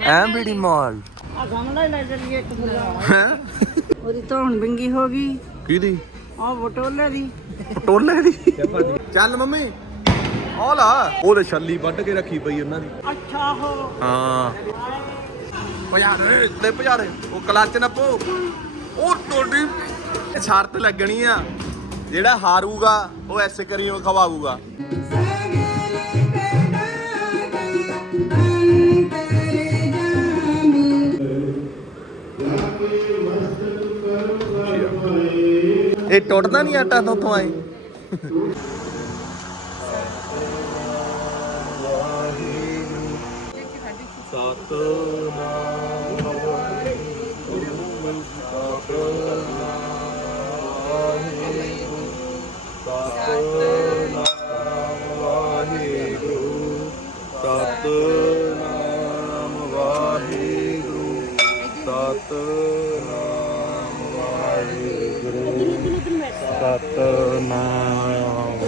MBD ਮਾਲ? ਆ ਸਾਹਮਣੇ ਲੈ ਚੱਲੀਏ ਇੱਕ ਫੁੱਲਾ ਹੈ? ਉਹਦੀ ਧੌਣ ਬਿੰਗੀ ਹੋ ਗਈ। ਕਿਹਦੀ? ਆ ਬਟੋਲੇ ਦੀ। ਪਟੋਲੇ ਦੀ? ਚੱਲ ਮੰਮੀ। ਆ ਲਾ। ਉਹਦੇ ਛੱਲੀ ਵੱਢ ਕੇ ਰੱਖੀ ਪਈ ਉਹਨਾਂ ਦੀ। ਅੱਛਾ ਹੋ। ਹਾਂ। ਭਜਾ ਦੇ ਤੇ ਭਜਾ ਦੇ। ਉਹ ਕਲੱਚ ਨਾ ਪੋ। ਉਹ ਟੋਡੀ ਸ਼ਰਤ ਲੱਗਣੀ ਆ। ਜਿਹੜਾ ਹਾਰੂਗਾ ਉਹ ਐਸੇ ਕਰੀਓ ਖਵਾਊਗਾ। ਇਹ ਟੁੱਟਦਾ ਨਹੀਂ ਆਟਾ ਤੋਂ ਤੋਂ ਆਏ। ਸਤਨਾਮ ਵਾਹਿਗੁਰੂ ਸਤਨਾਮ ਸਤਨਾਮ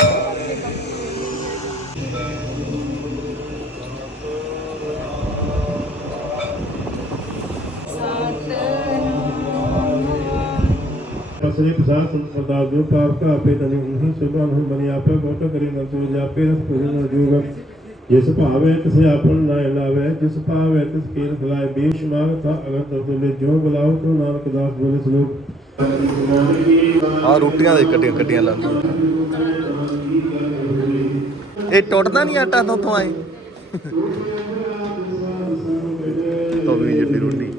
ਅਸਲੀ ਪ੍ਰਸਾਦ ਸੰਤ ਸਰਦਾਰ ਜੋ ਪਾਪ ਕਾ ਆਪੇ ਤਨਿ ਉਨਹੀ ਸੁਭਾਨ ਹੁ ਬਨੀ ਆਪੇ ਗੋਟ ਕਰੀ ਨ ਤੂ ਜਾਪੇ ਰਸ ਪੁਰੀ ਨ ਜੂਗ। ਜਿਸ ਭਾਵੇ ਤਿਸ ਆਪਨ ਨਾ ਲਾਵੇ, ਜਿਸ ਭਾਵੇ ਤਿਸ ਕੀਰ ਖਲਾਏ ਬੇਸ਼ੁਮਾਰ ਥਾ ਅਗਰ ਤਬਲੇ ਜੋ ਬੁਲਾਓ ਤੋ ਨਾਨਕ ਦਾਸ ਬੋਲੇ ਸਲੋਕ। ਆ ਰੋਟੀਆਂ ਦੇ ਕੱਟੀਆਂ ਕੱਟੀਆਂ ਲਾ ਇਹ ਟੁੱਟਦਾ ਨਹੀਂ ਆਟਾ ਤੋਂ ਤੋਂ ਆਏ ਤਵੀ ਜਿੱਡੀ ਰੋਟੀ।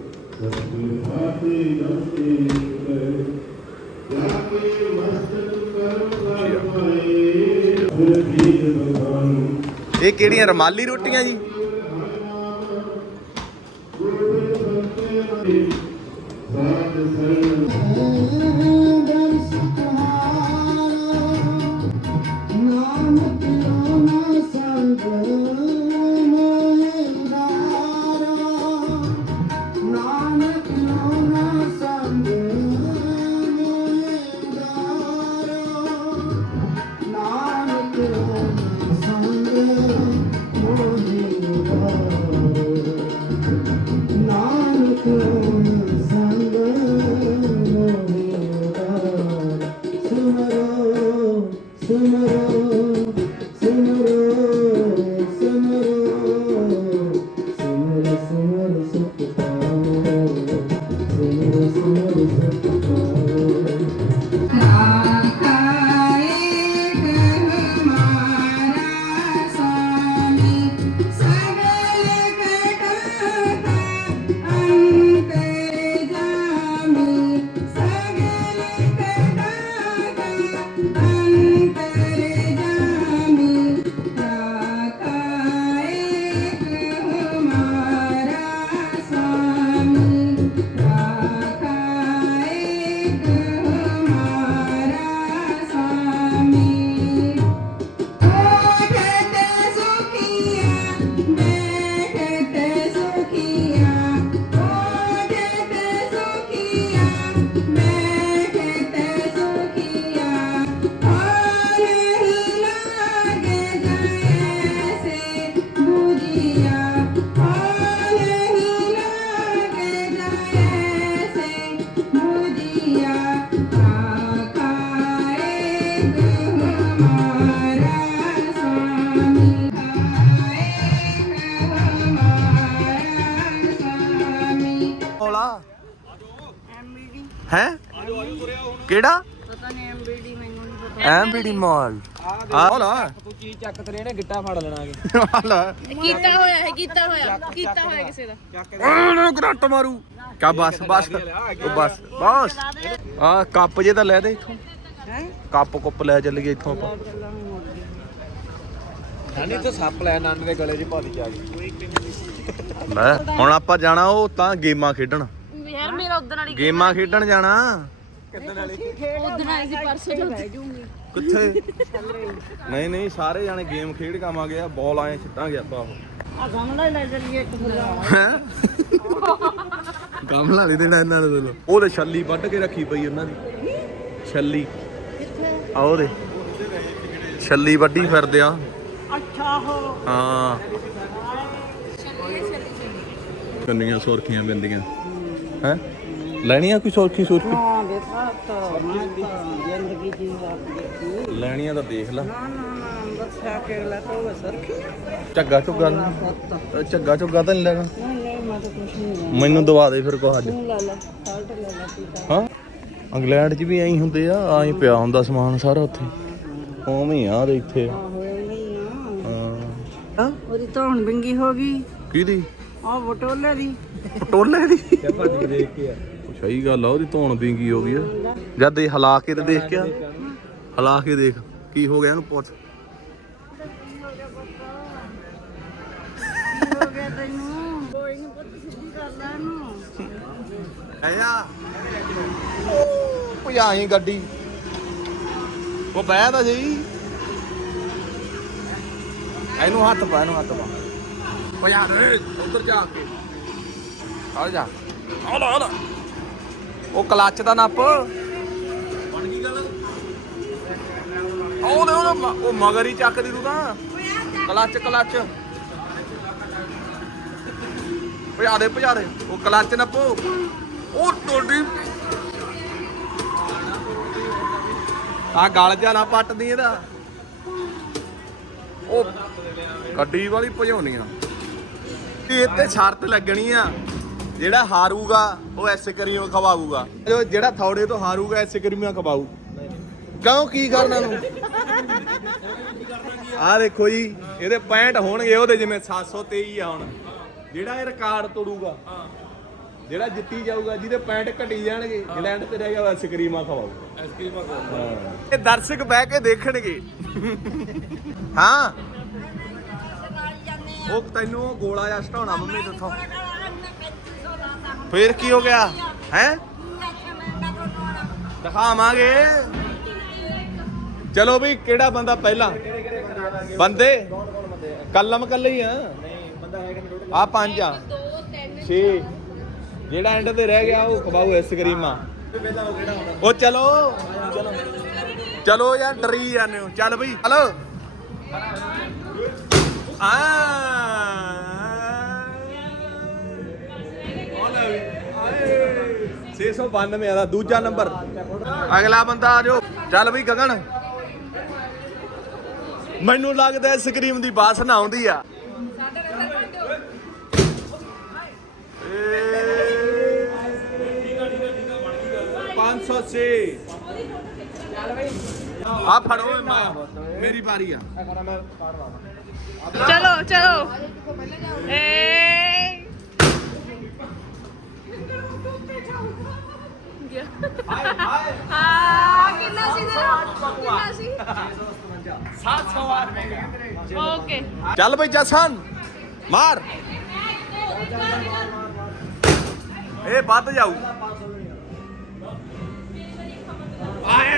ਇਹ ਕਿਹੜੀਆਂ ਰਮਾਲੀ ਰੋਟੀਆਂ ਜੀ? ਐਮਬੀਡੀ ਹੈ ਕਿਹੜਾ ਪਤਾ ਨਹੀਂ ਐਮਬੀਡੀ ਮੈਨੂੰ ਨਹੀਂ ਪਤਾ। ਐਮਬੀਡੀ ਮਾਲ ਆ ਹੋਲਾ ਤੂੰ ਚੀਜ਼ ਚੱਕ ਤੇ ਇਹਨੇ ਗਿੱਟਾ ਫੜ ਲੈਣਾਗੇ ਹਾਲਾ ਕੀਤਾ ਹੋਇਆ ਹੈ ਕੀਤਾ ਹੋਇਆ। ਕੀਤਾ ਹੋਇਆ ਕਿਸੇ ਦਾ। ਉਹਨੂੰ ਕਰੰਟ ਮਾਰੂ। ਕਾ ਬਸ ਬਸ ਉਹ ਬਸ ਬਸ। ਆ ਕੱਪ ਜੇ ਤਾਂ ਲੈ ਦੇ ਇੱਥੋਂ। ਹੈ? ਕੱਪ ਕੁੱਪ ਲੈ ਚੱਲ ਗਏ ਇੱਥੋਂ ਆਪਾਂ। ਨਾਨੀ ਤੋਂ ਸੱਪ ਲੈ ਨਾਨੀ ਦੇ ਗਲੇ 'ਚ ਪਾ ਦੀ ਜਾ ਕੇ। ਲੈ ਹੁਣ ਆਪਾਂ ਜਾਣਾ ਉਹ ਤਾਂ ਗੇਮਾਂ ਖੇਡਣ। ਯਾਰ ਮੇਰਾ ਉਦੋਂ ਵਾਲੀ ਗੇਮਾਂ ਖੇਡਣ ਜਾਣਾ। ਉਦੋਂ ਆਈ ਸੀ ਪਰਸੋਂ ਜੋ ਕਿੱਥੇ? ਨਹੀਂ ਨਹੀਂ ਸਾਰੇ ਜਾਣੇ ਗੇਮ ਖੇਡ ਕਾਵਾਂਗੇ ਆ ਬਾਲ ਆਏ ਛੱਡਾਂਗੇ ਆਪਾਂ ਉਹ। ਆ ਸਾਹਮਣੇ ਲੈ ਚੱਲੀਏ ਇੱਕ ਫੁੱਲਾ ਹੈ? ਗਮਲਾ ਨਹੀਂ ਦੇਣਾ ਇਹਨਾਂ ਨੂੰ ਚਲੋ ਉਹਦੇ ਛੱਲੀ ਵੱਢ ਕੇ ਰੱਖੀ ਪਈ ਉਹਨਾਂ ਦੀ। ਛੱਲੀ। ਆ ਉਹਦੇ ਛੱਲੀ ਵੱਢੀ ਫਿਰਦੇ ਆ। ਅੱਛਾ ਹੋ। ਹਾਂ ਕੰਨੀਆਂ ਸੁਰਖੀਆਂ ਬਿੰਦੀਆਂ। ਹੈ? ਲੈਣੀਆਂ ਕੋਈ ਸੁਰਖੀ ਸੁਰਖੀ ਹਾਂ ਬੇਟਾ ਤਾਂ ਜ਼ਿੰਦਗੀ ਲੈਣੀਆਂ ਤਾਂ ਦੇਖ ਲੈ। ਨਾ ਨਾ ਨਾ ਬੱਚਾ ਕੇ ਲੈ ਤੋ ਸਰਖੀ। ਝੱਗਾ ਝੁੱਗਾ ਨੀ- ਪੁੱਤ। ਅ, ਝੱਗਾ ਝੁੱਗਾ ਤਾਂ ਨਹੀਂ ਲੈਣਾ? ਨਹੀਂ ਨਹੀਂ ਮੈਂ ਤਾਂ ਕੁਛ ਨਹੀਂ ਲੈਣਾ। ਮੈਨੂੰ ਦਵਾ ਦੇ ਫਿਰ ਕੋ ਅੱਜ। ਤੂੰ ਲੈ ਲੈ ਸਾਲਟ ਲੈ ਲੈ ਪੀਤਾ ਹਾਂ? ਇੰਗਲੈਂਡ 'ਚ ਵੀ ਐਂ ਹੁੰਦੇ ਆ ਐਂ ਪਿਆ ਹੁੰਦਾ ਸਮਾਨ ਸਾਰਾ ਉੱਥੇ। ਉਵੇਂ ਹੀ ਆ ਦੇ ਇੱਥੇ। ਹੋਏ ਨਹੀਂ ਆ। ਹਾਂ। ਉਹਦੀ ਧੌਣ ਬਿੰਗੀ ਹੋ ਗਈ। ਕਿਹਦੀ? ਆ ਬਟੋਲੇ ਦੀ। ਪਟੋਲੇ ਦੀ? ਭੱਜ ਕੇ ਦੇਖ ਕੇ ਆ। ਸਹੀ ਗੱਲ ਆ ਉਹਦੀ ਧੌਣ ਹੋ ਗਈ ਆ। ਜਦ ਦੇ ਹਲਾ ਕੇ ਤੇ ਦੇਖ ਕੇ ਆ। ਹਲਾ ਕੇ ਦੇਖ ਕੀ ਹੋ ਗਿਆ ਇਹਨੂੰ ਪੁੱਛ। ਹੋ ਗਿਆ ਤੈਨੂੰ? ਕੋਈ ਨਹੀਂ ਪੁੱਤ ਸਿੱਧੀ ਕਰ ਲੈ ਇਹਨੂੰ। ਆਇਆ। ਉਹ ਆਈ ਗੱਡੀ। ਉਹ ਬਹਿ ਤਾਂ ਜੀ ਇਹਨੂੰ ਹੱਥ ਪਾ ਇਹਨੂੰ ਹੱਥ ਪਾ। ਉਹ ਉਧਰ ਜਾ। ਕੇ ਆ ਜਾ। ਆ ਲੈ ਆ ਲੈ। ਉਹ ਕਲੱਚ ਦਾ ਨੱਪ। ਬਣ ਗਈ ਗੱਲ। ਉਹ ਦੇ ਉਹ ਮਗਰ ਹੀ ਚੱਕਦੀ ਤੂੰ ਤਾਂ। Clutch clutch. ਭਜਾ ਦੇ ਭਜਾ ਦੇ। ਉਹ ਕਲੱਚ ਨੱਪੋ। ਉਹ ਟੋਡੀ ਆ ਗਲ ਜਾ ਨਾ ਪੱਟਦੀ ਇਹਦਾ। ਉਹ ਗੱਡੀ ਵਾਲੀ ਭਜਾਉਣੀ ਆ। ਇਹ ਤੇ ਸ਼ਰਤ ਲੱਗਣੀ ਆ। ਜਿਹੜਾ ਹਾਰੂਗਾ ਉਹ ਐਸੇ ਕਰੀਓ ਖਵਾਊਗਾ। ਜੋ ਜਿਹੜਾ ਥੌੜੇ ਤੋਂ ਹਾਰੂਗਾ ਐਸੇ ਕਰੀਓ ਖਵਾਊ। ਕਿਉਂ? ਕੀ ਕਰਨਾ ਨੂੰ ਆ ਦੇਖੋ ਜੀ ਇਹਦੇ 65 ਹੋਣਗੇ ਉਹਦੇ ਜਿਵੇਂ 723 ਆ ਹੁਣ। ਜਿਹੜਾ ਇਹ ਰਿਕਾਰਡ ਤੋੜੂਗਾ ਜਿਹੜਾ ਜਿੱਤੀ ਜਾਊਗਾ ਜਿਹਦੇ ਪੈਂਟ ਘਟੀ ਜਾਣਗੇ ਇੰਗਲੈਂਡ ਤੇ ਰਹਿ ਗਿਆ ਉਹ ਆਈਸਕ੍ਰੀਮਾਂ ਖਵਾਊ। ਆਈਸਕ੍ਰੀਮਾਂ ਇਹ ਦਰਸ਼ਕ ਬਹਿ ਕੇ ਦੇਖਣਗੇ। ਹਾਂ। ਉਹ ਤੈਨੂੰ ਉਹ ਗੋਲਾ ਜਿਹਾ ਸਟਾਉਣਾ ਮੰਮੀ ਦੱਸੋ ਫੇਰ ਕੀ ਹੋ ਗਿਆ? ਹੈ? ਦਿਖਾਵਾਂਗੇ। ਚਲੋ ਵੀ ਕਿਹੜਾ ਬੰਦਾ ਪਹਿਲਾਂ? ਬੰਦੇ? ਕੱਲਮ ਕੱਲੇ ਹੀ ਆ। ਆ ਪੰਜ ਆ। 6 ਜਿਹੜਾ ਐਂਡ ਤੇ ਰਹਿ ਗਿਆ ਉਹ ਖਵਾਓ ਆਈਸਕ੍ਰੀਮਾਂ ਉਹ ਚਲੋ। ਚਲੋ ਚਲੋ ਯਾਰ ਡਰੀ ਜਾਂਦੇ ਹੋ। ਚੱਲ ਬਈ ਹਲੋ ਆ। 692 ਦਾ ਦੂਜਾ ਨੰਬਰ। ਅਗਲਾ ਬੰਦਾ ਆ ਜਾਓ। ਚੱਲ ਬਈ ਗਗਨ। ਮੈਨੂੰ ਲੱਗਦਾ ਆਈਸਕ੍ਰੀਮ ਦੀ ਬਾਸਨਾ ਆਉਂਦੀ ਆ। ਪੰਜ ਸੌ ਛੇ। ਆ ਫੜੋ ਓਏ ਮਾਂ ਮੇਰੀ ਵਾਰੀ ਆ। ਚਲੋ ਚਲੋ। ਏ ਗਿਆ ਹਾਂ ਕਿੰਨਾ ਸੀ ਤੇਰਾ ਕਿੰਨਾ ਸੀ 708 ਓਕੇ ਚੱਲ ਬਈ ਜਸਨ, ਮਾਰ। ਇਹ ਵੱਧ ਜਾਊ। ਆਏ।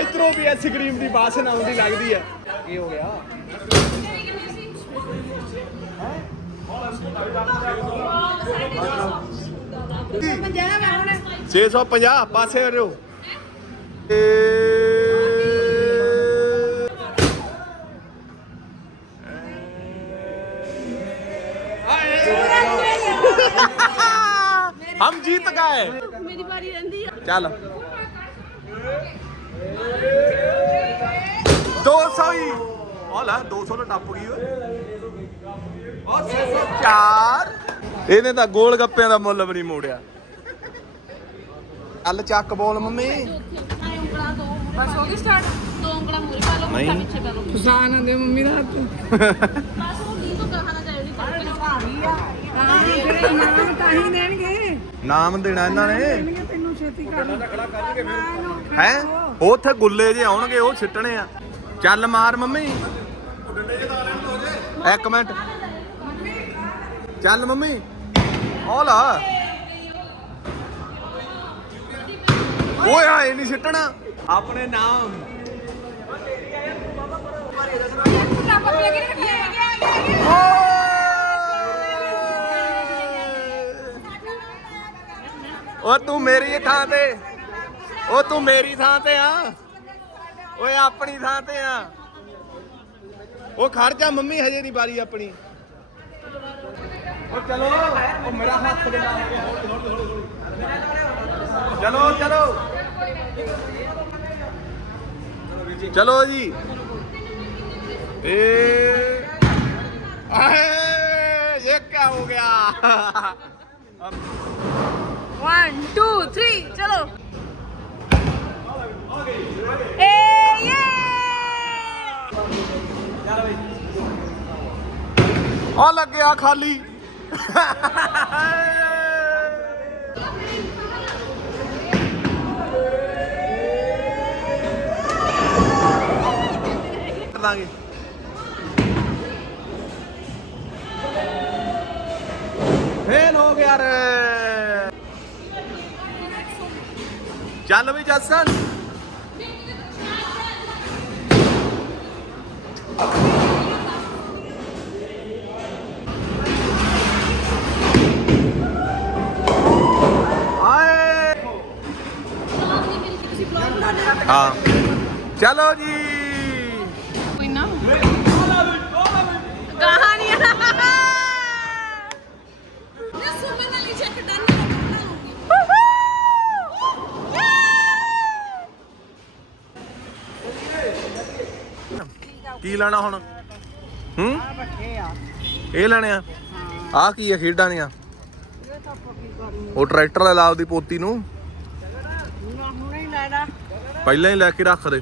ਇਧਰੋਂ ਵੀ ਆਈਸਕ੍ਰੀਮ ਦੀ ਬਾਸਨਾ ਆਉਂਦੀ ਲੱਗਦੀ ਹੈ। ਕੀ ਹੋ ਗਿਆ? ਛੇ 650 ਪਾਸੇ ਹੋ ਜਾਓ। ਹਮ ਜੀਤ ਗਏ। ਮੇਰੀ ਚੱਲ। 200 ਹੀ। ਹੋਲਾ 200 ਨਾ ਟੱਪ ਗਈ ਓਏ। ਔਰ 604 ਇਹਨੇ ਤਾਂ ਗੋਲ ਗੱਪਿਆਂ ਦਾ ਮੁੱਲ ਵੀ ਨਹੀਂ ਮੋੜਿਆ। ਚੱਲ ਚੱਕ ਬੋਲ ਮੰਮੀ। ਬਸ ਹੋ ਗਈ ਸਟਾਰਟ ਦੋ ਉਂਗਲਾਂ ਮੂਰੇ ਪਾ ਲਓ ਨਹੀਂ। ਮੁੱਠਾ ਪਿੱਛੇ ਪਾ ਲਓ। ਫਸਾਨ ਦੇ ਮੰਮੀ ਦਾ ਹੱਥ। ਬਸ ਉਹ ਨਹੀਂ ਤੋਂ ਕਹਾਂ ਨਾ ਜਾਇਓ ਨਹੀਂ ਤਾਂ ਹੀ ਜਿਹੜੇ ਨਾਮ ਤਾਂ ਹੀ ਦੇਣਗੇ। ਨਾਮ ਦੇਣਾ ਇਹਨਾਂ ਨੇ। ਦੇਣਗੇ ਤੈਨੂੰ ਛੇਤੀ ਕਰ। ਹੈ ਉੱਥੇ ਗੁੱਲੇ ਜੇ ਆਉਣਗੇ ਉਹ ਛਿੱਟਣੇ ਆ। ਚੱਲ ਮਾਰ ਮੰਮੀ। ਇੱਕ ਮਿੰਟ। ਚੱਲ ਮੰਮੀ। ਉਹ ਲਾ ਓਏ ਆਏ ਨਹੀਂ ਛਿੱਟਣਾ ਆਪਣੇ ਨਾਮ। ਓ ਤੂੰ ਮੇਰੀ ਥਾਂ ਤੇ। ਓ ਤੂੰ ਮੇਰੀ ਥਾਂ ਤੇ ਆ। ਓਏ ਆਪਣੀ ਥਾਂ ਤੇ ਆ। ਉਹ ਖੜ ਜਾ ਮੰਮੀ ਹਜੇ ਦੀ ਬਾਰੀ ਆਪਣੀ। ਉਹ ਚਲੋ ਉਹ ਮੇਰਾ ਹੱਥ ਗਿੱਲਾ ਹੋ ਗਿਆ ਹੌਲੀ ਹੌਲੀ ਹੌਲੀ ਹੌਲੀ ਚਲੋ ਚਲੋ। ਚਲੋ ਜੀ। ਏ ਆਏ ਇਹ ਕੀ ਹੋ ਗਿਆ? 1 2 3 ਚਲੋ। ਏ ਯੇ! ਆ ਲੱਗਿਆ ਖਾਲੀ। ਕਰ ਫੇਲ ਹੋ ਗਿਆ ਰੇ। ਚੱਲ ਵੀ ਜੱਸਨ। ਹਾਂ। ਚਲੋ ਜੀ। ਕੋਈ ਨਾ ਕਹਾਣੀ ਨਾ ਸੁਮਨ ਵਾਲੀ ਚੈੱਕ ਡਨ ਕੀ ਲੈਣਾ ਹੁਣ? ਹੂੰ? ਇਹ ਲੈਣੇ ਆ। ਆ ਕੀ ਆ ਖੇਡਾਂ ਦੀਆਂ? ਉਹ ਟਰੈਕਟਰ ਲੈ ਲਾ ਉਹਦੀ ਪੋਤੀ ਨੂੰ। ਪਹਿਲਾਂ ਹੀ ਲੈ ਕੇ ਰੱਖ ਦੇ।